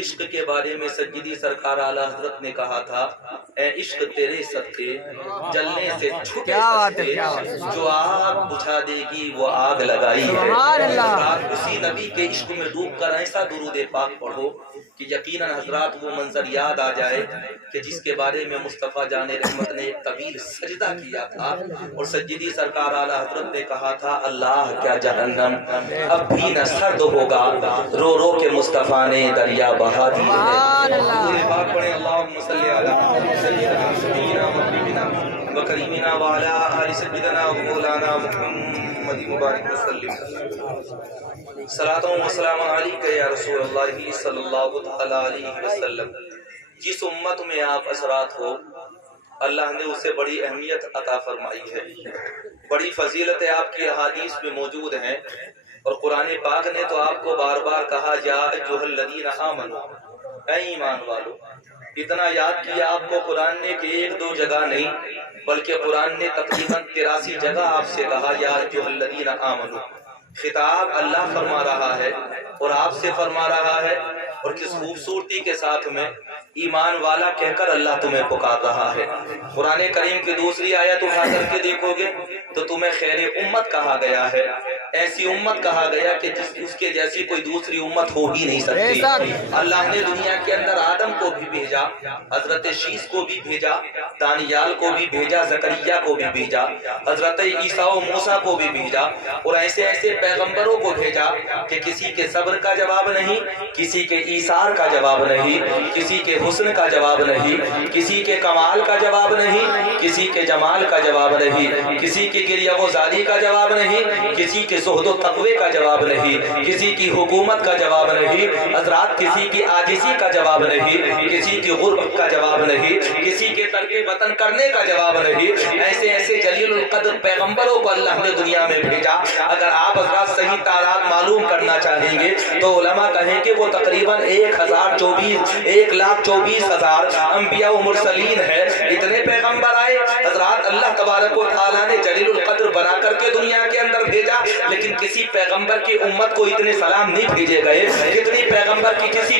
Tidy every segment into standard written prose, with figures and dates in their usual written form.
عشق کے بارے میں سیدی سرکار اعلیٰ حضرت نے کہا تھا، اے عشق تیرے صدقے جلنے سے چھٹے سستے، جو آگ بجھا دے گی وہ آگ لگائی ہے۔ حضرات اسی نبی کے عشق میں ڈوب کر ایسا درود پاک پڑھو کہ یقیناً حضرات وہ منظر یاد آ جائے کہ جس کے بارے میں مصطفیٰ جان رحمت نے ایک طویل سجدہ کیا تھا، اور سیدی سرکار اعلیٰ حضرت نے کہا تھا، اللہ کیا جہنم اب بھی نہ سرد ہوگا، رو رو کے مصطفیٰ نے دریا بہا دی ہے۔ پورے پاک پڑھیں، اللہم صلی علی سیدنا سیدنا حبیبنا وکریمنا وعلی آل سیدنا مولانا محمد مبارک وسلم۔ صلاۃ و سلام علیک یا رسول اللہ صلی اللہ تعالی علیہ وسلم۔ جس امت میں آپ اثرات ہو، اللہ نے اسے بڑی اہمیت عطا فرمائی ہے، بڑی فضیلتیں آپ کی احادیث میں موجود ہیں، اور قرآن پاک نے تو آپ کو بار بار کہا، یا ایھا الذین آمنوا، اے ایمان والو۔ اتنا یاد کیا آپ کو قرآن نے کہ ایک دو جگہ نہیں، بلکہ قرآن نے تقریباً 83 جگہ آپ سے کہا، یا ایھا الذین آمنوا۔ خطاب اللہ فرما رہا ہے اور آپ سے فرما رہا ہے، اور کس خوبصورتی کے ساتھ میں ایمان والا کہہ کر اللہ تمہیں پکار رہا ہے۔ قرآن کریم کی دوسری آیت اٹھا کر کے دیکھو گے تو تمہیں خیر امت کہا گیا ہے، ایسی امت کہا گیا کہ اس کے جیسی کوئی دوسری امت ہو ہی نہیں سکتی۔ اللہ نے دنیا کے اندر آدم کو بھی بھیجا، حضرت شیس کو بھی بھیجا، دانیال کو بھی بھیجا، زکریا کو بھی بھیجا، حضرت عیسیٰ و موسیٰ کو بھی بھیجا، اور ایسے ایسے پیغمبروں کو بھیجا کہ کسی کے صبر کا جواب نہیں، کسی کے ایثار کا جواب نہیں، کسی کے حسن کا جواب نہیں، کسی کے کمال کا جواب نہیں، کسی کے جمال کا جواب نہیں، کسی کی گریہ و زاری کا جواب نہیں، کسی کے زہد و تقوی کا جواب نہیں، کسی کی حکومت کا جواب نہیں، حضرات کسی کی عاجزی کا جواب نہیں، کسی کی غربت کا جواب نہیں، کسی کے ترک وطن کرنے کا جواب نہیں۔ ایسے ایسے جلیل القدر پیغمبروں کو اللہ نے دنیا میں بھیجا۔ اگر آپ حضرات صحیح تعداد معلوم کرنا چاہیں گے تو علماء کہیں کہ وہ تقریباً 1,24,000 انبیاء و مرسلین ہے۔ اتنے پیغمبر آئے، حضرات اللہ تبارک و تعالیٰ نے جلیل القدر بنا کر کے دنیا کے اندر بھیجا، لیکن کسی پیغمبر کی امت کو اتنے سلام نہیں بھیجے گئے، کسی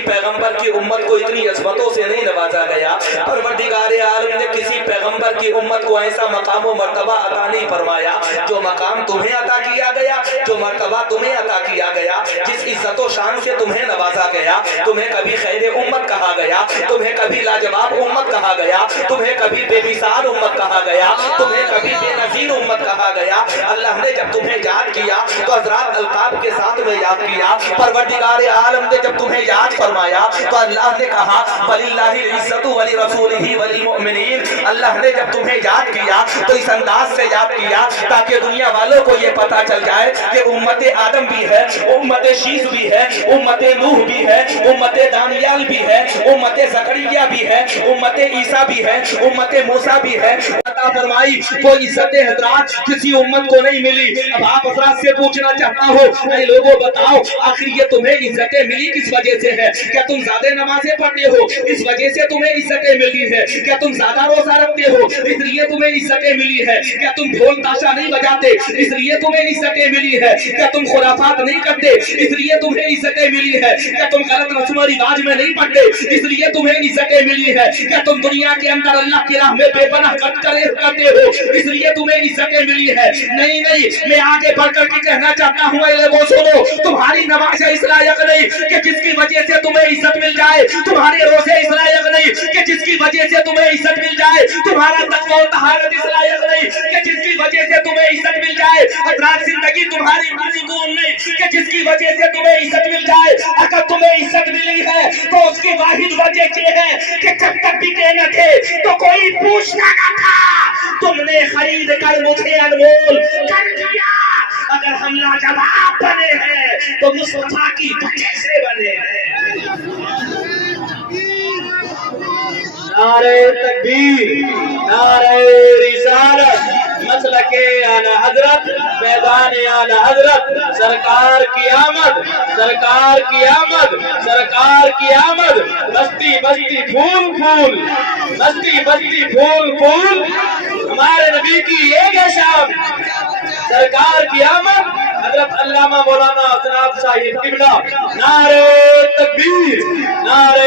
پیغمبر کی امت کو اتنی عظمتوں سے نہیں نوازا گیا۔ پروردگار عالم نے کسی پیغمبر کی امت کو ایسا مقام و مرتبہ عطا نہیں فرمایا جو مقام تمہیں عطا کیا گیا، جو مرتبہ تمہیں عطا کیا گیا، جس عزت و شان سے تمہیں نوازا گیا۔ تمہیں کبھی خیر امت کہا گیا، تمہیں کبھی لاجواب امت کہا گیا، تمہیں کبھی بے مثال امت کہا گیا، تمہیں کبھی بے نظیر امت کہا گیا۔ اللہ نے جب تمہیں یاد کیا تو حضرات القاب کے ساتھ میں یاد کیا۔ پروردگار عالم نے جب تمہیں یاد فرمایا تو اللہ نے کہا، وَلِلَّهِ الْعِزَّةُ وَلِرَسُولِهِ وَلِلْمُؤْمِنِينَ۔ اللہ نے جب تمہیں یاد کیا تو اس انداز سے یاد کیا تاکہ دنیا والوں کو یہ پتا چل جائے کہ امت آدم بھی ہے، امت شیس بھی ہے، امت نوح بھی ہے، امت دانیال بھی ہے، امت زکریا بھی ہے، امت عیسیٰ بھی ہے، امت موسیٰ بھی ہے۔ عطا فرمائی وہ عزت حضرات کسی امت کو نہیں ملی۔ اب آپ حضرات سے پوچھنا چاہتا ہوں، اے لوگوں بتاؤ آخر یہ تمہیں عزتیں ملی کس وجہ سے ہے؟ کیا تم زیادہ نمازیں پڑھتے ہو اس وجہ سے تمہیں عزتیں ملی ہے؟ کیا تم زیادہ روزہ رکھتے ہو اس لیے تمہیں عزتیں ملی ہے؟ کیا تم ڈھول تاشا نہیں بجاتے اس لیے تمہیں عزتیں ملی ہے؟ کیا تم خرافات نہیں کرتے اس لیے تمہیں عزتیں ملی ہے؟ کیا تم غلط رسم و رواج میں نہیں پڑھتے اس لیے تمہیں عزتیں ملی ہے؟ کیا تم دنیا کے اندر اللہ کی راہ میں بے پناہ خرچ کرتے ہو اس لیے تمہیں عزتیں ملی ہے؟ نہیں نہیں، میں آگے بڑھ کر کے کہنا چاہتا ہوں، اے لوگوں سنو، تمہاری نماز اس لائق نہیں کہ جس کی وجہ سے تمہیں عزت مل جائے، تمہارے روزے اس لائق نہیں کہ جس کی وجہ سے تمہیں عزت مل جائے، تمہارا تقوی و طہارت اس لائق نہیں کہ جس کی وجہ سے تمہیں عزت مل جائے، حضرات زندگی تمہاری پرسکون نہیں کہ جس کی وجہ سے تمہیں عزت مل جائے۔ اگر تمہیں عزت ملی ہے تو اس کی واحد وجہ یہ ہے کہ جب تک بکے نہ تھے تو کوئی پوچھنا نہ تھا، تم نے خرید کر مجھے انمول کر دیا۔ اگر ہم لاجواب بنے ہیں تو مصطفیٰ کی وجہ سے بنے ہیں۔ نعرہ تکبیر، نعرہ رسالت، مسلک اعلی حضرت، میدان اعلی حضرت، سرکار کی آمد، سرکار کی آمد، سرکار کی آمد، بستی بستی پھول پھول، بستی بستی پھول پھول، ہمارے نبی کی ایک شام، سرکار کی آمد، حضرت علامہ مولانا اسناد صاحب قبلہ، نعرہ تکبیر، نعرہ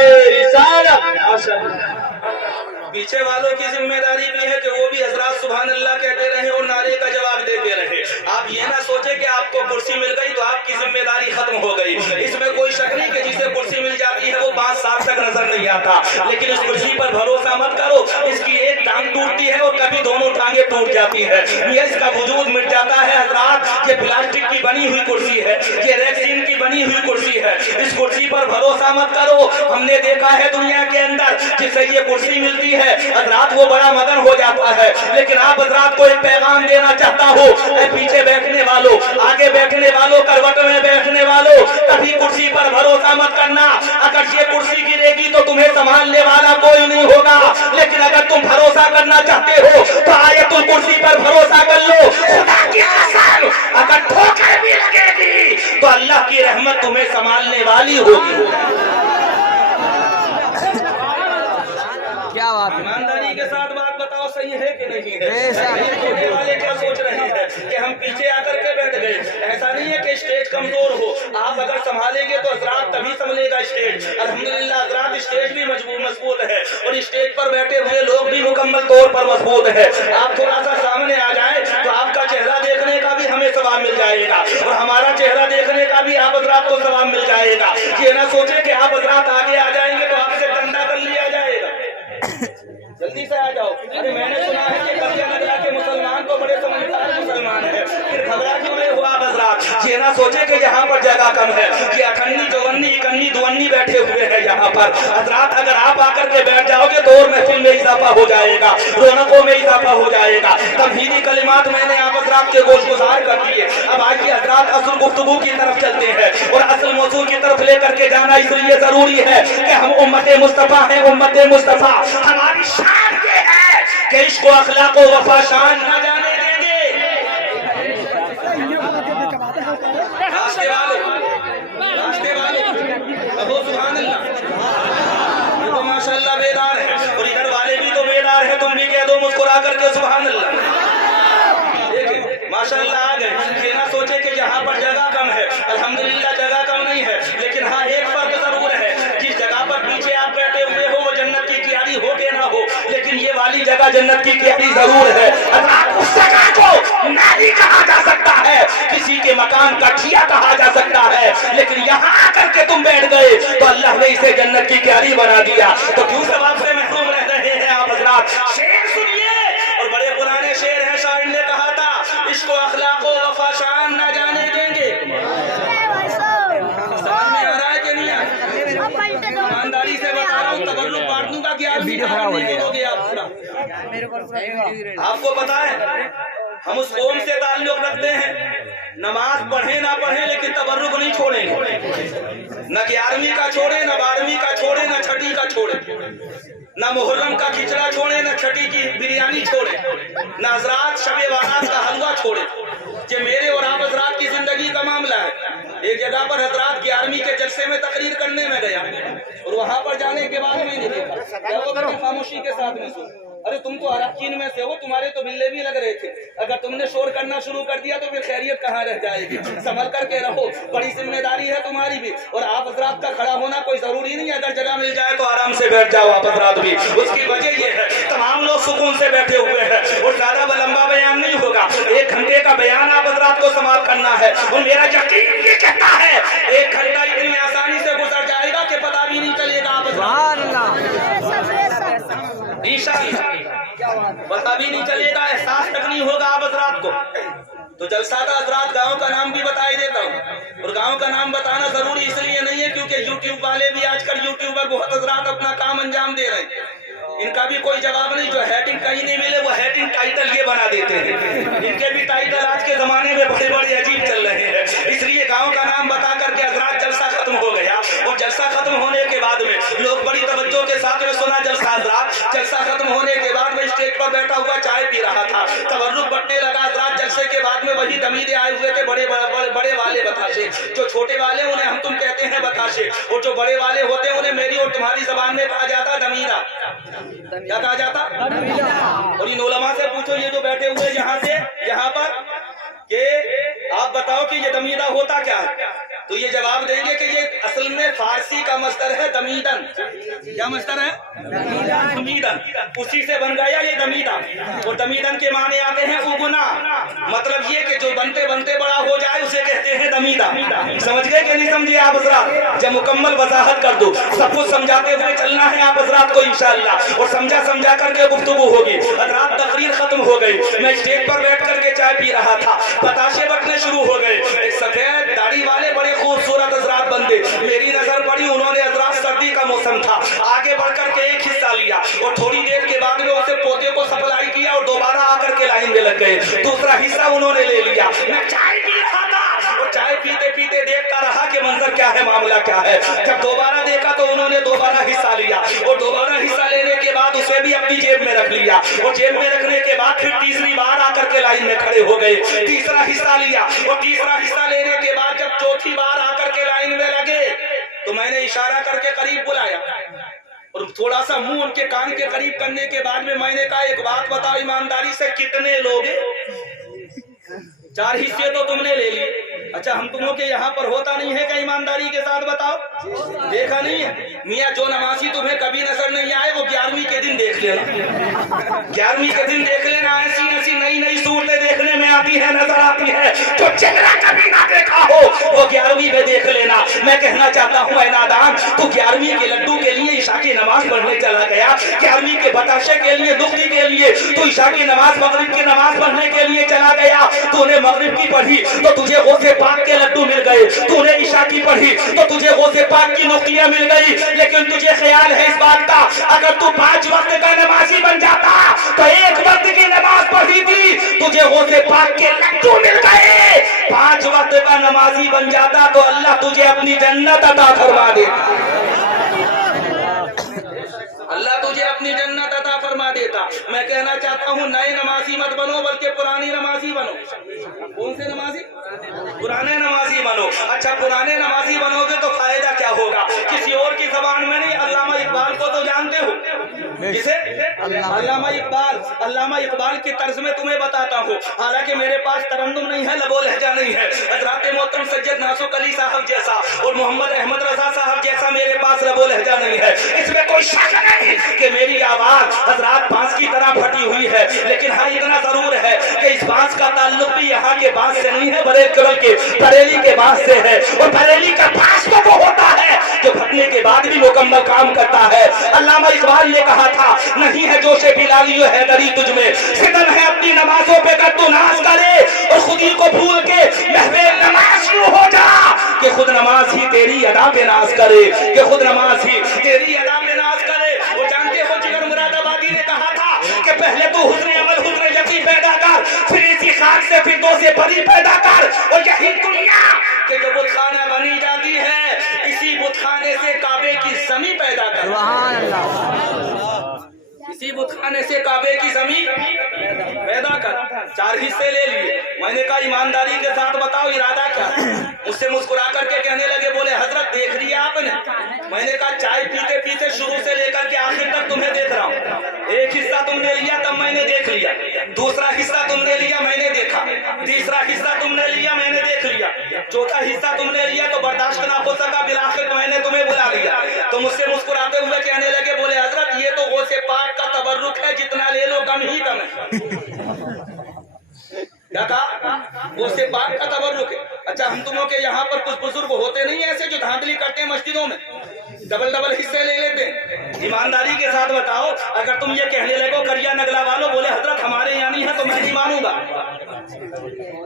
पीछे वालों की जिम्मेदारी भी है कि वो भी हजरात सुभान अल्लाह कहते रहे और नारे का जवाब देते रहे। आप ये ना सोचे कि आपको कुर्सी मिल गई तो आपकी जिम्मेदारी खत्म हो गई। इसमें कोई शक नहीं कि जिसे कुर्सी मिल जाती है वो 5 साल तक नजर नहीं आता, लेकिन इस कुर्सी पर भरोसा मत करो। इसकी एक टांग टूटती है और कभी दोनों टांगे टूट जाती है, ये इसका वजूद मिट जाता है। हजरात ये प्लास्टिक की बनी हुई कुर्सी है, ये रेक्सीन की बनी हुई कुर्सी है। इस कुर्सी पर भरोसा मत करो। हमने देखा है दुनिया के अंदर जिसे ये कुर्सी मिलती है हजरात वो बड़ा मगन हो जाता है। लेकिन आप हजरात को एक पैगाम देना चाहता हो, पीछे बैठने वालों, आगे बैठने वालों, करवट में बैठने वालों, कभी कुर्सी पर भरोसा मत करना। अगर ये कुर्सी गिरेगी तो तुम्हें संभालने वाला कोई नहीं होगा, लेकिन अगर तुम भरोसा करना चाहते हो तो आयतुल कुर्सी पर भरोसा कर लो। खुदा की कसम अगर ठोकर भी लगेगी तो अल्लाह की रहमत तुम्हें संभालने वाली होगी। क्या बात है? ईमानदारी के साथ बात बताओ, सही है कि नहीं है? बोलने वाले क्या सोच रहे हैं कि हम पीछे आकर के बैठ गए? ऐसा नहीं है कि स्टेज कमजोर हो, आप अगर संभालेंगे तो हजरात तभी संभलेगा स्टेज। अल्हम्दुलिल्लाह हजरात स्टेज भी मजबूत है और स्टेज पर बैठे हुए लोग भी मुकम्मल तौर पर मजबूत है। आप थोड़ा सा सामने आ जाए तो आपका चेहरा देखने का भी हमें सवाब मिल जाएगा और हमारा चेहरा देखने का भी आप हजरात को सवाब मिल जाएगा। ये ना सोचे कि आप हजरात आगे आ जाएंगे तो आपसे डंडा कर लिया जाएगा। जल्दी से आ जाओ। अरे मैंने सुना है कि कब्जा नगरा के मुसलमान तो बड़े समझदार मुसलमान है, फिर घबरा क्यों नहीं हुआ हजरात? ये ना सोचे कि यहाँ पर जगह कम है, ये 58, 54, 51, 52 बैठे हुए हैं यहाँ पर हजरात। अगर आप आकर के बैठ जाओगे तो और महफिल में इजाफा हो जाएगा, रौनकों में इजाफा हो जाएगा। तमहीदी कलिमात मैंने आप हजरात के गोश गुजार कर दिए। अब आइए हजरात असल गुफ्तगू की तरफ चलते हैं और असल मौजू की तरफ लेकर के जाना इसलिए जरूरी है कि हम उम्मत मुस्तफा हैं। उम्मत मुस्तफा हमारी शान ये है कि इश्क व अखलाक व वफा शान न जाने देंगे। रास्ते वालों अबो सुभान अल्लाह, ये तो माशाअल्लाह बेदार है और इधर वाले भी तो बेदार है। तुम भी कह दो मुस्कुरा करके सुभान अल्लाह। देखिए माशाअल्लाह आ गए। ये ना सोचे कि यहाँ पर जगह कम है, अल्हम्दुलिल्लाह जगह कम नहीं है, लेकिन हाँ एक फर्क जरूर है, जिस जगह पर पीछे आप बैठे हुए हो वो जन्नत की क्यारी हो के ना हो, लेकिन ये वाली जगह जन्नत की क्यारी जरूर है। उस जगह को नाली कहा जा सकता है, किसी के मकान का ठिया कहा जा सकता है, लेकिन यहाँ आकर के तुम बैठ गए तो अल्लाह ने इसे जन्नत की क्यारी बना दिया। तो क्यों सवाब से महरूम रह रहे हैं आप हजरात? शेर सुनिए, और बड़े पुराने शेर है। शायर ने कहा था इश्क व अखलाक व वफा शान न जाने देंगे। समझ में आ रहा है कि नहीं? ईमानदारी से बता रहा हूँ, तबर्रुक बांट दूंगा कि आप वीडियो खराब करोगे आप पूरा। आपको पता है हम उस कौम से ताल्लुक रखते हैं, नमाज पढ़े ना पढ़े लेकिन तबर्रुक नहीं छोड़ेंगे। न 11वीं का छोड़े, न 12वीं का छोड़े, न 6ठी का छोड़े, न मुहर्रम का खिचड़ा छोड़े, न 6ठी की बिरयानी छोड़े, न हजरात शबे बारात का हलवा छोड़े। ये मेरे और आप हजरात की जिंदगी का मामला है। एक जगह पर हजरात 11वीं के जलसे में तकरीर करने में गया और वहां पर जाने के बाद मैंने देखा, खामोशी के साथ में सुन, अरे तुम तो अरकान में से हो, तुम्हारे तो बिल्ले भी लग रहे थे। अगर तुमने शोर करना शुरू कर दिया तो फिर खैरियत कहाँ रह जाएगी। संभल करके रहो, बड़ी जिम्मेदारी है तुम्हारी भी। और आप हजरात का खड़ा होना कोई जरूरी नहीं है, अगर जगह मिल जाए तो आराम से बैठ जाओ आप हजरात भी। उसकी वजह ये है तमाम लोग सुकून से बैठे हुए हैं और ज्यादा लंबा बयान नहीं होगा। 1 घंटे का बयान आप हजरात को समाप्त करना है और मेरा यकीन ये कहता है 1 घंटा इतनी आसानी से गुजर जाएगा कि पता भी नहीं चलेगा आप पता भी नहीं चलेगा, एहसास तक नहीं होगा आप हजरात को। तो जलसा का हजरात गांव का नाम भी बताई देता हूँ, और गांव का नाम बताना जरूरी इसलिए नहीं है क्योंकि यूट्यूब वाले भी आजकल यूट्यूबर बहुत हजरात अपना काम अंजाम दे रहे हैं। इनका भी कोई जवाब नहीं, जो हेडिंग कहीं नहीं मिले वो हेडिंग टाइटल ये बना देते हैं। इनके भी टाइटल आज के जमाने में बड़े बड़े अजीब चल रहे हैं। इसलिए गांव का नाम बता करके हजरात जलसा खत्म हो गया और जलसा खत्म होने के बाद में लोग बड़ी तवज्जो के साथ में सुना जलसा। हजरात जलसा खत्म होने के बाद में स्टेज पर बैठा हुआ चाय पी रहा था, तवर्रुक बटने लगा। हजरात जलसे के बाद में वही दमीदे आए हुए थे, बड़े बड़े वाले बताशे। जो छोटे वाले उन्हें हम तुम कहते हैं बताशे, और जो बड़े वाले होते हैं उन्हें मेरी और तुम्हारी जबान में कहा जाता दमीरा। क्या कहा जाता? और इन उलमा से पूछो ये जो बैठे हुए यहाँ से यहाँ पर कि आप बताओ कि ये दमीरा होता क्या है? تو یہ جواب دیں گے کہ یہ اصل میں فارسی کا مصدر ہے دمیدن. کیا مصدر ہے؟ دمیدن. اسی سے بن گیا یہ دمیدہ. اور دمیدن کے معنی آتے ہیں اگنا. مطلب یہ کہ جو بنتے بنتے بڑا ہو جائے اسے کہتے ہیں دمیدہ. سمجھ گئے کہ نہیں سمجھے آپ حضرات؟ جب مکمل وضاحت کر دو، سب کچھ سمجھاتے ہوئے چلنا ہے آپ حضرات کو انشاءاللہ، اور سمجھا کر کے گفتگو ہوگی. حضرات تقریر ختم ہو گئی، میں اسٹیج پر بیٹھ کر کے چائے پی رہا تھا، بتاشے بٹنے شروع ہو گئے. ایک سفید داڑھی والے بڑے خوبصورت حضرات بندے میری نظر پڑی. انہوں نے حضرات سردی کا موسم تھا، آگے بڑھ کر کے ایک حصہ لیا اور تھوڑی دیر کے بعد میں اسے پوتے کو سپلائی کیا اور دوبارہ آ کر کے لائن میں لگ گئے. دوسرا حصہ انہوں نے لے لیا. میں چائے پی رہا تھا اور چائے پیتے پیتے دیکھتا رہا کہ منظر کیا ہے، معاملہ کیا ہے. جب دوبارہ دیکھا تو انہوں نے دوبارہ حصہ لیا اور دوبارہ حصہ لینے کے بعد اسے بھی اپنی جیب میں رکھ لیا اور جیب میں رکھنے کے بعد پھر تیسری بار آ کر کے لائن میں کھڑے ہو گئے. تیسرا حصہ لیا اور تیسرا حصہ لینے کے بعد جب چوتھی بار آ کر کے لائن میں لگے تو میں نے اشارہ کر کے قریب بلایا اور تھوڑا سا منہ ان کے کان کے قریب کرنے کے بعد میں نے کہا ایک بات بتاؤ ایمانداری سے کتنے لوگ ہیں؟ 4 حصے تو تم نے لے لیے. اچھا ہم تمہوں کے یہاں پر ہوتا نہیں ہے کہ ایمانداری کے ساتھ بتاؤ؟ دیکھا نہیں ہے میاں جو نمازی تمہیں کبھی نظر نہیں آئے وہ 11ویں کے دن دیکھ لینا. 11ویں کے دن دیکھ لینا. ایسی ایسی نئی صورتیں دیکھنے میں آتی ہے، نظر آتی ہے. جو چہرہ کبھی نہ دیکھا ہو وہ 11ویں میں دیکھ لینا. میں کہنا چاہتا ہوں اے نادان، تو 11ویں کے لڈو کے لیے عشاء کی نماز پڑھنے چلا گیا، 11ویں کے بتاشے کے لیے دکھی کے لیے تو عشاء کی نماز مغرب کی نماز پڑھنے کے لیے چلا گیا. تو نے مغرب کی پڑھی تو تجھے غوث پاک کے لڈو مل گئے. تو نے عشاء کی پڑھی تو تجھے غوث پاک کی نقطیاں مل گئی. لیکن تجھے خیال ہے اس بات کا اگر تو 5 وقت کا نمازی بن جاتا تو 1 وقت کی نماز پڑھی تھی تجھے غوث پاک کے لڈو مل گئے. 5 وقت کا نمازی بن جاتا تو اللہ تجھے اپنی جنت عطا فرما دیتا. اللہ تجھے اپنی جنت عطا فرما دیتا. میں کہنا چاہتا ہوں نئے نمازی مت بنو بلکہ پرانی نمازی بنو. کون سے نمازی؟ پرانے نمازی بنو. اچھا پرانے نمازی بنو گے تو فائدہ کیا ہوگا؟ کسی اور کی زبان میں نہیں، علامہ اقبال کو تو جانتے ہو جسے علامہ اقبال کی طرز میں تمہیں بتاتا ہوں. حالانکہ میرے پاس ترنم نہیں ہے، لب و لہجہ نہیں ہے. حضرات محترم سید ناسک علی صاحب جیسا اور محمد احمد رضا صاحب جیسا میرے پاس لب و لہجہ نہیں ہے. اس میں کوئی شک نہیں کہ میری آواز حضرات بانس کی طرح پھٹی ہوئی ہے، لیکن ہاں اتنا ضرور ہے کہ اس بانس کا تعلق بھی یہاں کے بانس سے نہیں ہے بلکہ بریلی کے بانس سے ہے. اور بریلی کا بانس تو وہ ہوتا ہے جو پھٹنے کے بعد بھی مکمل کام کرتا ہے. علامہ اقبال نے کہا تھا نہیں ہے جوش بلالی و حیدری تجھ میں، ستم ہے اپنی نمازوں پہ کر تو ناز کرے اور خودی کو بھول کے محو نماز شروع ہو جا کہ خود نماز ہی تیری ادا پہ ناز کرے، کہ خود نماز ہی تیری ادا پہ ناز کرے. وہ جانتے ہو جگر مراد آبادی نے کہا تھا کہ پہلے تو حسن عمل حسن یقین پیدا کر، پھر اسی خاک سے پھر دو سے بری پیدا کر. اور یہی دنیا کہ جو بت خانہ بنی جاتی ہے اسی بت خانے سے کعبے کی زمین پیدا کر. سبحان اللہ. اسی بت خانے سے کعبے کی زمین پیدا کر. 4 حصے لے لیے. میں نے کہا ایمانداری کے ساتھ بتاؤ ارادہ کیا؟ مجھ سے مسکرا کر کے کہنے لگے بولے حضرت دیکھ لیا آپ نے؟ میں نے کہا چائے پیتے پیتے شروع سے لے کر کے آخر تک تمہیں دیکھ رہا ہوں. 1 حصہ تم نے لیا تب میں نے دیکھ لیا، دوسرا حصہ تم نے لیا میں نے دیکھا، تیسرا حصہ تم نے لیا میں نے دیکھ لیا، چوتھا حصہ تم نے لیا تو برداشت نہ ہو سکا بالآخر میں نے تمہیں بلا لیا. تو مجھ سے مسکراتے ہوئے کہنے لگے بولے حضرت یہ تو غوث پاک کا تبرک ہے، جتنا لے لو کم ہی کم ہے. کیا کہا؟ غوث پاک کا تبرک ہے. اچھا ہم تمہوں کے یہاں پر کچھ بزرگ ہوتے نہیں ایسے جو دھاندلی کرتے ہیں مسجدوں میں، ڈبل حصے لے لیتے ہیں. ایمانداری کے ساتھ بتاؤ اگر تم یہ کہنے لگو کریا نگلا والوں بولے حضرت ہمارے یہاں نہیں ہے تو میں نہیں مانوں گا.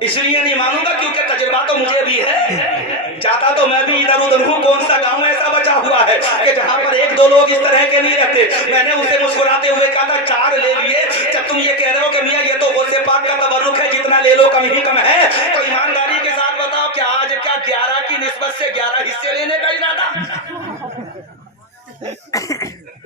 اس لیے نہیں مانوں گا کیونکہ تجربہ تو مجھے بھی ہے. چاہتا تو میں بھی ادھر ادھر ہوں. کون سا گاؤں ایسا بچا ہوا ہے کہ جہاں پر 1-2 لوگ اس طرح کے نہیں رہتے. میں نے اسے مسکراتے ہوئے کہا تھا 4 لے لیے. جب تم یہ کہہ رہے ہو کہ میاں یہ تو غوث پاک کا تبرک ہے جتنا لے لو کم ہی کم ہے، تو ایمانداری کے ساتھ بتاؤ کہ آج کیا 11 کی نسبت سے 11 حصے لینے کا ارادہ؟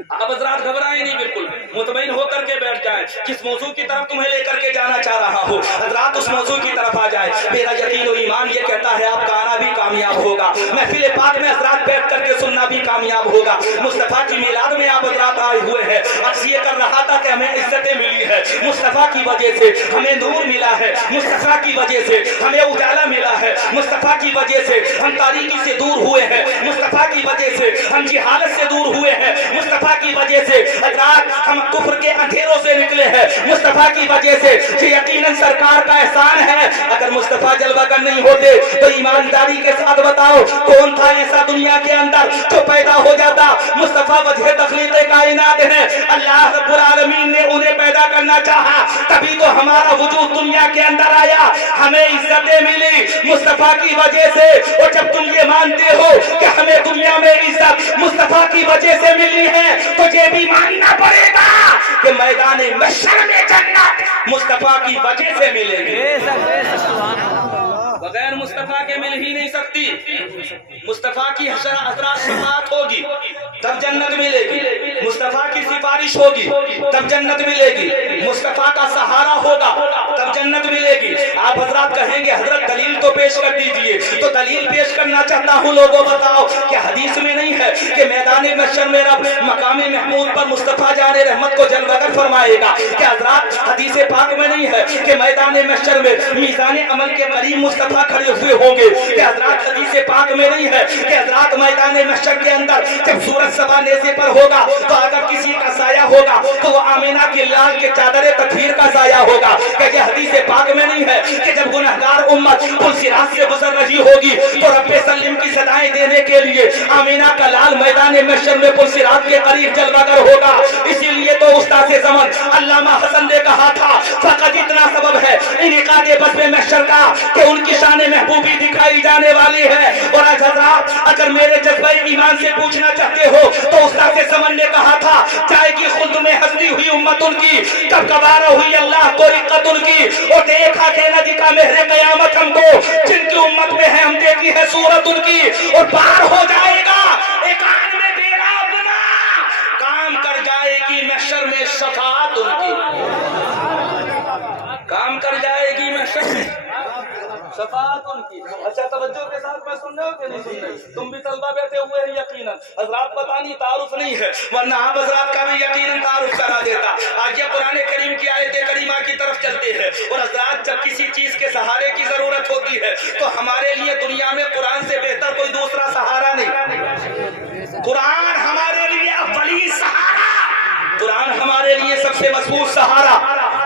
اب حضرات گھبرائیں نہیں، بالکل مطمئن ہو کر کے بیٹھ جائیں. کس موضوع کی طرف تمہیں لے کر کے جانا چاہ رہا ہو حضرات اس موضوع کی طرف آ جائے. میرا یقین و ایمان یہ کہتا ہے آپ کا آنا بھی कामयाब होगा, महफिल पाक में हजरात बैठ करके सुनना भी कामयाब होगा। मुस्तफा की मिलाद में आप हजरात आए हुए हैं, अक्स ये कर रहा था कि हमें इज्जतें मिली है मुस्तफा की वजह से, हमें नूर मिला है मुस्तफा की वजह से, हमें उजाला मिला है मुस्तफा की वजह से, हम तारीकी से दूर हुए हैं मुस्तफा की वजह से, हम जिहालत से दूर हुए हैं मुस्तफा की वजह से, हजरात हम कुफ्र के अंधेरों से निकले हैं मुस्तफा की वजह से। ये यकीनन सरकार का एहसान है। अगर मुस्तफा जलवागर नहीं होते तो ईमानदारी के साथ बताओ कौन था ऐसा दुनिया के अंदर जो पैदा हो जाता। मुस्तफा वजह तखलीक कायनात है, अल्लाह रब्बुल आलमीन ने उन्हें पैदा करना चाहा, तभी तो हमारा वजूद दुनिया के अंदर आया, हमें इज्जतें मिली मुस्तफा की वजह से। और जब तुम ये मानते हो कि हमें दुनिया में इज्जत मुस्तफा की वजह से मिली है, तो ये भी मानना पड़ेगा कि मैदान महशर में जन्नत मुस्तफा की वजह से मिलेगी। बगैर मुस्तफा के मिल ही नहीं सकती। मुस्तफा की हजरात शफाअत होगी तब जन्नत मिलेगी, मुस्तफा की सिफारिश होगी तब जन्नत मिलेगी, मुस्तफा का सहारा होगा तब जन्नत मिलेगी। आप हजरात कहेंगे हजरत दलील तो पेश कर दीजिए, तो दलील पेश करना चाहता हूँ, लोगों बताओ कि हदीस में नहीं है कि मैदान महशर में रब मकाम महमूद पर मुस्तफा जाने रहमत को जलवगर फरमाएगा? क्या हजरात हदीस पाक में नहीं है कि मैदान महशर में मीज़ान अमल के करीब मुस्तफा खड़े हुए होंगे? क्या हजरात हदीस पाक में नहीं है कि हजरात मैदान महशर के अंदर जब सूरज सवा नेज़े पर होगा तो अगर किसी का साया होगा तो वो आमीना के लाल के चादर तकफीर का साया होगा? क्या हदीस पाक में नहीं है कि जब गुनहगार उम्मत पुल सिरात से गुजर रही होगी तो रब्बे सल्लिम की सदाएं देने के लिए आमीना का लाल मैदान महशर में पुल सिरात के करीब जलवागर होगा? इसीलिए तो उस्ताद अज़मत अल्लामा हसन ने कहा था फकत इतना सबब है इनकादे बस में महशर का कि उनकी शान महबूबी दिखाई जाने वाली है। और आज हज़रात अगर मेरे जज्बे ईमान से पूछना चाहते हो तो उस्ताद अज़मत ने कहा था जाएगी खुल्द में हंसती हुई उम्मत उनकी, कब कबार हुई अल्लाह को रिक्कत उनकी, और देखा के न दिखा मेहरे कयामत हमको जिनकी उम्मत में है, हम देखी है सूरत उनकी। और पार हो जाएगा एक आन में बेड़ा अपना, काम कर जाएगी महशर में शफाअत उनकी, काम कर जाएगी महशर में शफाअत उनकी। अच्छा तवज्जो के साथ में सुन रहे हो कि नहीं सुन रहे? तुम भी तलबा बैठे हुए हैं यकीनन, हजरात पता नहीं तारुफ नहीं है, वरना आप हजरात का भी यकीनन तारुफ करा देता। आज ये कुरान करीम की आयत करीमा की तरफ चलते हैं। और हजरात जब किसी चीज के सहारे की जरूरत होती है तो हमारे लिए दुनिया में कुरान से बेहतर कोई दूसरा सहारा नहीं। कुरान हमारे लिए अव्वली सहारा, कुरान हमारे लिए सबसे मजबूत सहारा,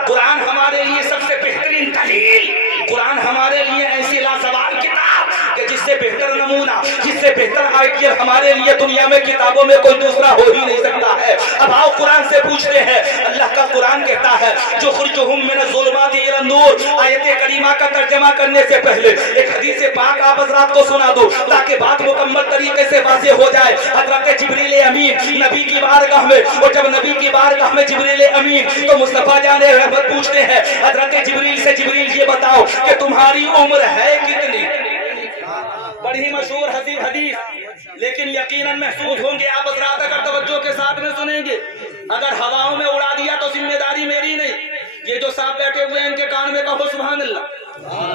कुरान हमारे लिए सबसे बेहतरीन दलील, कुरान हमारे लिए ऐसी लासवाब किताब कि जिससे बेहतर नमूना, जिससे बेहतर आइडिया हमारे लिए दुनिया में किताबों में कोई दूसरा हो ही नहीं सकता है। अब आओ कुरान से पूछते हैं, अल्लाह का कुरान कहता है जो खुरजुहुम मिन ज़ुलुमाति इला नूर, आयत करीमा का तर्जमा करने से पहले एक हदीस पाक आप हजरात को सुना दो ताकि बात मुकम्मल तरीके से वाज़ेह हो जाए। हजरत जिब्रील अमीन नबी की बारगाह में, और जब नबी की बारगाह में जिब्रील अमीन तो मुस्तफा जाने रहमत पूछते हैं हजरत जिब्रील से, जिब्रील ये बताओ कि तुम्हारी उम्र है कितनी? बड़ी मशहूर हदीस, लेकिन यकीनन महसूस होंगे आप हजरात अगर तवज्जो के साथ में सुनेंगे। अगर हवाओं में उड़ा दिया तो जिम्मेदारी मेरी नहीं, ये जो साहब बैठे हुए हैं इनके कान में कहो सुभान अल्लाह।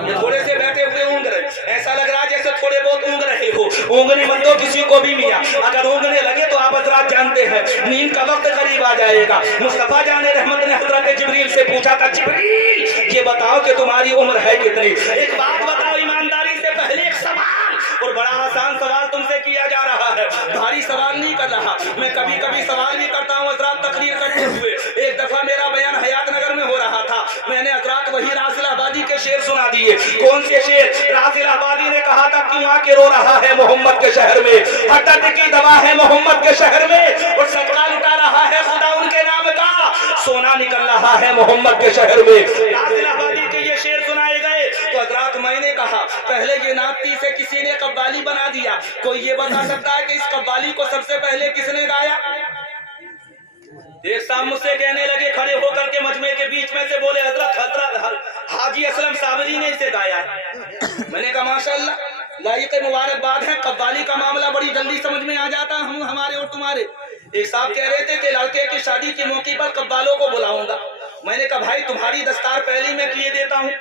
ये थोड़े से बैठे हुए ऊँग रहे, ऐसा लग रहा है जैसे थोड़े बहुत ऊँग रहे हो। ऊँगने मत दो किसी को भी मियां, अगर ऊँगने लगे तो आप हजरात जानते हैं नींद का वक्त करीब आ जाएगा। मुस्तफा जाने रहमत ने हजरत जिब्रील से पूछा था जिब्रील ये बताओ कि तुम्हारी उम्र है कितनी? एक बात बताओ ईमानदारी से, पहले एक सवाल, और बड़ा आसान सवाल तुमसे किया जा रहा है, भारी सवाल नहीं कर रहा। मैं कभी कभी सवाल भी करता हूँ हजरात तकरीर करते हुए। एक दफा मेरा बयान हयात नगर में हो रहा था, मैंने हजरात वही रासिल आबादी के शेर सुना दिए। कौन से शेर? रासिल आबादी ने कहा था क्यों आके रो रहा है मोहम्मद के शहर में, दर्द की दवा है मोहम्मद के शहर में, और सदका लुटा रहा है खुदा उनके नाम का, सोना निकल रहा है मोहम्मद के शहर में। रासिल आबादी के ये शेर सुनाए गए तो हजरात मैंने कहा पहले ये नाती से किसी ने कव्वाली बना दिया, कोई ये बता सकता है कि इस कव्वाली को सबसे पहले किसने गाया? एक साहब मुझसे कहने लगे खड़े होकर के मजमे के बीच में से, बोले हजरत हाजी असलम साबरी ने इसे गाया। मैंने कहा माशाअल्लाह, लायक मुबारकबाद है, कव्वाली का मामला बड़ी जल्दी समझ में आ जाता हमारे और तुम्हारे। एक साहब कह रहे थे कि लड़के की शादी के मौके पर कव्वालों को बुलाऊंगा, मैंने कहा भाई तुम्हारी दस्तार पहले मैं किए देता हूँ,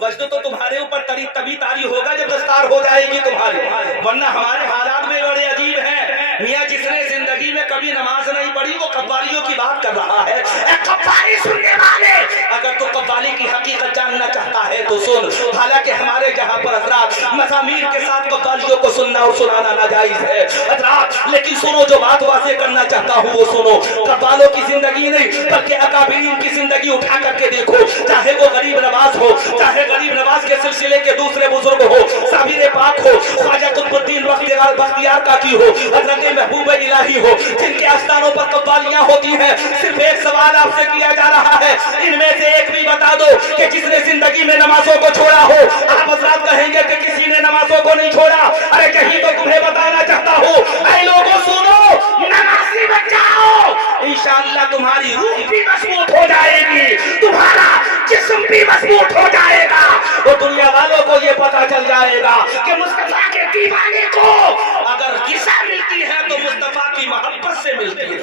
वजन तो तुम्हारे ऊपर तभी तारी होगा जब दस्तार हो जाएगी तुम्हारी, वरना हमारे हालात में बड़े अजीब हैं। मियाँ जिसने जिंदगी में कभी नमाज नहीं पढ़ी वो कव्वालियों की बात कर रहा है। कव्वाली सुनने वाले, अगर तो कव्वाली की हकीकत जानना चाहता है तो सुन। हालांकि हमारे जहाँ पर हजरात मज़ामीर के साथ कव्वालियों को सुनना और सुनाना नाजायज है हजरात, लेकिन सुनो जो बात वाज़ेह करना चाहता हूँ वो सुनो। कव्वालों की जिंदगी नहीं बल्कि अकाबरीन की जिंदगी उठा करके देखो, चाहे वो गरीब नवाज हो, चाहे गरीब नवाज के सिलसिले के दूसरे बुजुर्ग हो, साबिर पाक हो, ख्वाजा कुतुबुद्दीन बख्तियार का की हो, हजरत महबूब इलाही हो, जिनके आस्थानों पर कव्वालियां होती हैं। सिर्फ एक सवाल आपसे किया जा रहा है, इनमें से एक भी बता दो कि जिसने जिंदगी में नमाजों को छोड़ा हो। आप हजरात कहेंगे कि किसी ने नमाजों को नहीं छोड़ा, अरे कहीं तो तुम्हें बताना चाहता हूँ, ऐ लोगों सुनो, नमाजी बन जाओ, इंशाअल्लाह तुम्हारी रूह भी मजबूत हो जाएगी, तुम्हारा जिस्म भी मजबूत हो जाएगा। वो दुनिया वालों को ये पता चल जाएगा कि मुस्तफा के दीवाने को अगर किसा मिलती है तो मुस्तफा की मोहब्बत से मिलती है।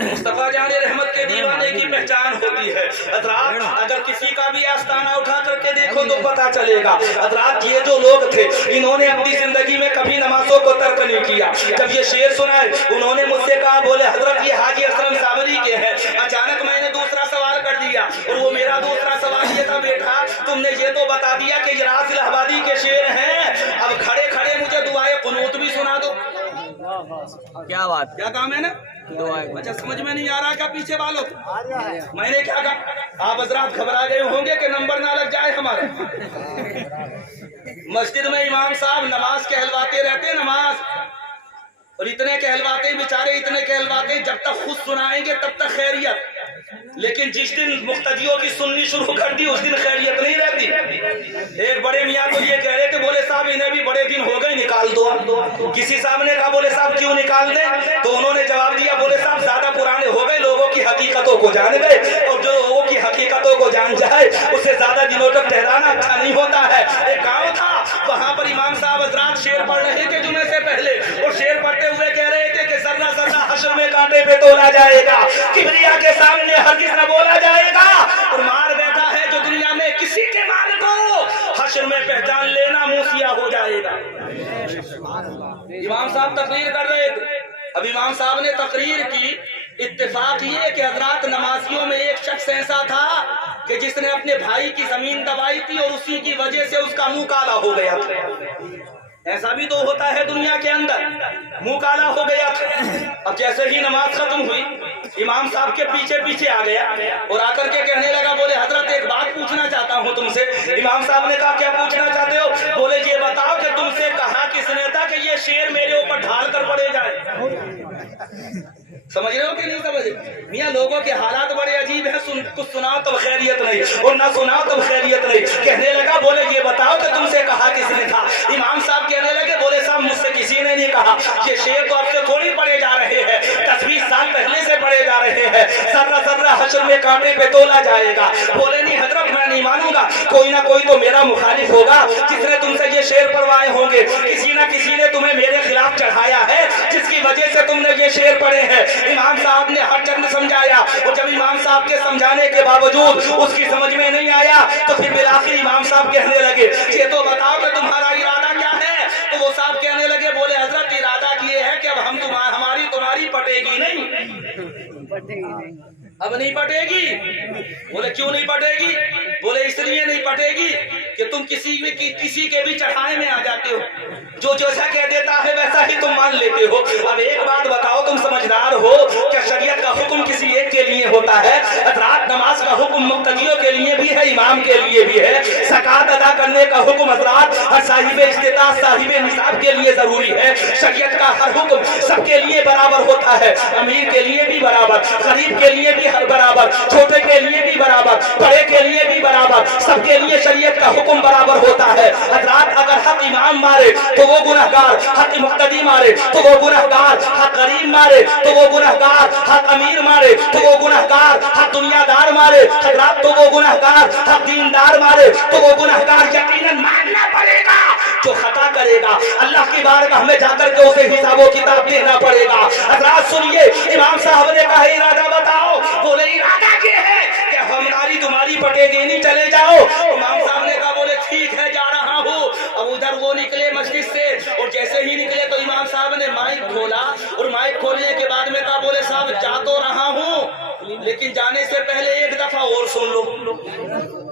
मुस्तफा जाने रहमत के दीवाने की पहचान होती है हजरात। अगर किसी का भी आस्ताना उठा करके देखो तो पता चलेगा हजरात। ये जो लोग थे इन्होंने अपनी जिंदगी में कभी नमाजों को तर्क नहीं किया। जब ये शेर सुनाए उन्होंने मुझसे कहा, बोले हजरत ये हाजी असलम साबरी के हैं। अचानक मैंने दूसरा सवाल कर दिया और वो मेरा दूसरा सवाल ये था, बेटा तुमने ये तो बता दिया कि ये रास इलाहाबादी के शेर हैं, अब खड़े खड़े मुझे दुआए कुनूत भी सुना दो। क्या बात, क्या काम है ना? अच्छा समझ में नहीं आ रहा क्या पीछे वालों? मैंने क्या कहा, आप हजरात घबरा गए होंगे कि नंबर ना लग जाए हमारा। मस्जिद में इमाम साहब नमाज कहलवाते रहते, नमाज, और इतने कहलवाते बेचारे, इतने कहलवाते, जब तक खुद सुनाएंगे तब तक खैरियत, लेकिन जिस दिन मुक्तदियों की सुननी शुरू कर दी उस दिन खैरियत नहीं रहती। एक बड़े मियाँ को ये कह रहे थे, बोले साहब इन्हें भी बड़े दिन हो गए, निकाल दो। किसी साहब ने कहा, बोले साहब क्यों निकाल दें? तो उन्होंने जवाब दिया, बोले साहब ज्यादा पुराने हो गए, लोगों की हकीकतों को जान गए, और जो लोगों की हकीकतों को जान जाए उसे ज्यादा दिनों तक ठहराना अच्छा नहीं होता है। एक गाँव था, वहाँ पर इमाम साहब हजरात शेर पढ़ रहे थे जुमे से पहले, और शेर पढ़ते हुए कह रहे थे कि जर्रा जर्रा हश्र में कांटे पे तोला जाएगा, किबरिया के सामने हरगिज़ न बोला जाएगा, और मार बैठा है जो दुनिया में किसी के माल को हश्र में पहचान लेना मूसिया हो जाएगा। इमाम साहब तकरीर कर रहे थे। अब इमाम साहब ने तकरीर की, इत्तेफाक ये कि हजरात नमाजियों में एक शख्स ऐसा था कि जिसने अपने भाई की जमीन दबाई थी और उसी की वजह से उसका मुंह काला हो गया था। ऐसा भी तो होता है दुनिया के अंदर, मुंह काला हो गया था। अब जैसे ही नमाज खत्म हुई इमाम साहब के पीछे पीछे आ गया और आकर के कहने लगा, बोले हजरत एक बात पूछना चाहता हूँ तुमसे। इमाम साहब ने कहा, क्या पूछना चाहते हो? बोले ये बताओ कि तुमसे कहा किसने था कि ये शेर मेरे ऊपर ढाल कर पड़े जाए? समझ रहे हो कि नहीं समझ? मियाँ लोगों के हालात बड़े अजीब हैं, कुछ सुनाओ तब खैरियत नहीं और ना सुनाओ तब खैरियत नहीं। कहने लगा, बोले ये बताओ कि तुमसे कहा किसने था? इमाम साहब कहने लगे, बोले साहब मुझसे किसी ने नहीं कहा, ये शेर तो आपसे थोड़ी पढ़े जा रहे हैं, 10-20 साल पहले से पढ़े जा रहे हैं, सर्रा सर्रा हश्र में कांटे पे तोला जाएगा। बोले नहीं हजरत मैं नहीं मानूंगा, कोई ना कोई तो मेरा मुखालिफ होगा जिसने तुमसे ये शेर पढ़वाए होंगे, किसी ना किसी ने तुम्हें मेरे खिलाफ चढ़ाया है जिसकी वजह से तुमने ये शेर पढ़े हैं। इमाम साहब ने हर चंद समझाया, और जब इमाम साहब के समझाने के बावजूद उसकी समझ में नहीं आया तो फिर बिलाखिर इमाम साहब कहने लगे, ये तो बताओ कि तुम्हारा इरादा क्या है? तो वो साहब कहने लगे, बोले हजरत इरादा ये है कि अब हम हमारी तुम्हारी पटेगी नहीं, अब नहीं पटेगी। बोले क्यों नहीं पटेगी? बोले इसलिए नहीं पटेगी कि तुम किसी के भी चढ़ाए में आ जाते हो, जो जैसा कह देता है वैसा ही तुम मान लेते हो। अब एक बात बताओ, तुम समझदार हो कि शरीयत का हुक्म किसी एक के लिए होता है, हजरात नमाज का हुक्म मुक्तदियों के लिए भी है, इमाम के लिए भी है, ज़कात अदा करने का हुक्म हजरात हर साहिब इस्तिताअ साहिब निसाब के लिए जरूरी है। शरीयत का हर हुक्म सबके लिए बराबर होता है, अमीर के लिए भी बराबर, गरीब के लिए भी हर बराबर, छोटे के लिए भी बराबर, बड़े के लिए भी बराबर, सबके लिए शरीयत का हुक्म बराबर होता है। हजरात अगर हक इमाम मारे तो वो गुनहगार, हक मुक्तदी मारे तो वो गुनहगार, हक गरीब मारे तो वो गुनहगार, हक अमीर मारे तो वो गुनहगार, हक दुनियादार मारे हजरात तो वो गुनहगार, हक दीनदार मारे तो वो गुनहगार यकीनन मानना पड़ेगा। जो खता करेगा अल्लाह की बारगाह में जाकर के उसे हिसाबो किताब देना पड़ेगा। हजरात सुनिए, इमाम साहब ने कहा इरादा बताओ, बोले इरादा ये है कि हमारी तुम्हारी पटेगी नहीं, चले जाओ। इमाम साहब ने कहा बोले ठीक है जा रहा हूँ। अब उधर वो निकले मस्जिद से और जैसे ही निकले तो इमाम साहब ने माइक खोला और माइक खोलने के बाद में कहा बोले साहब जा तो रहा हूँ लेकिन जाने से पहले एक दफा और सुन लो।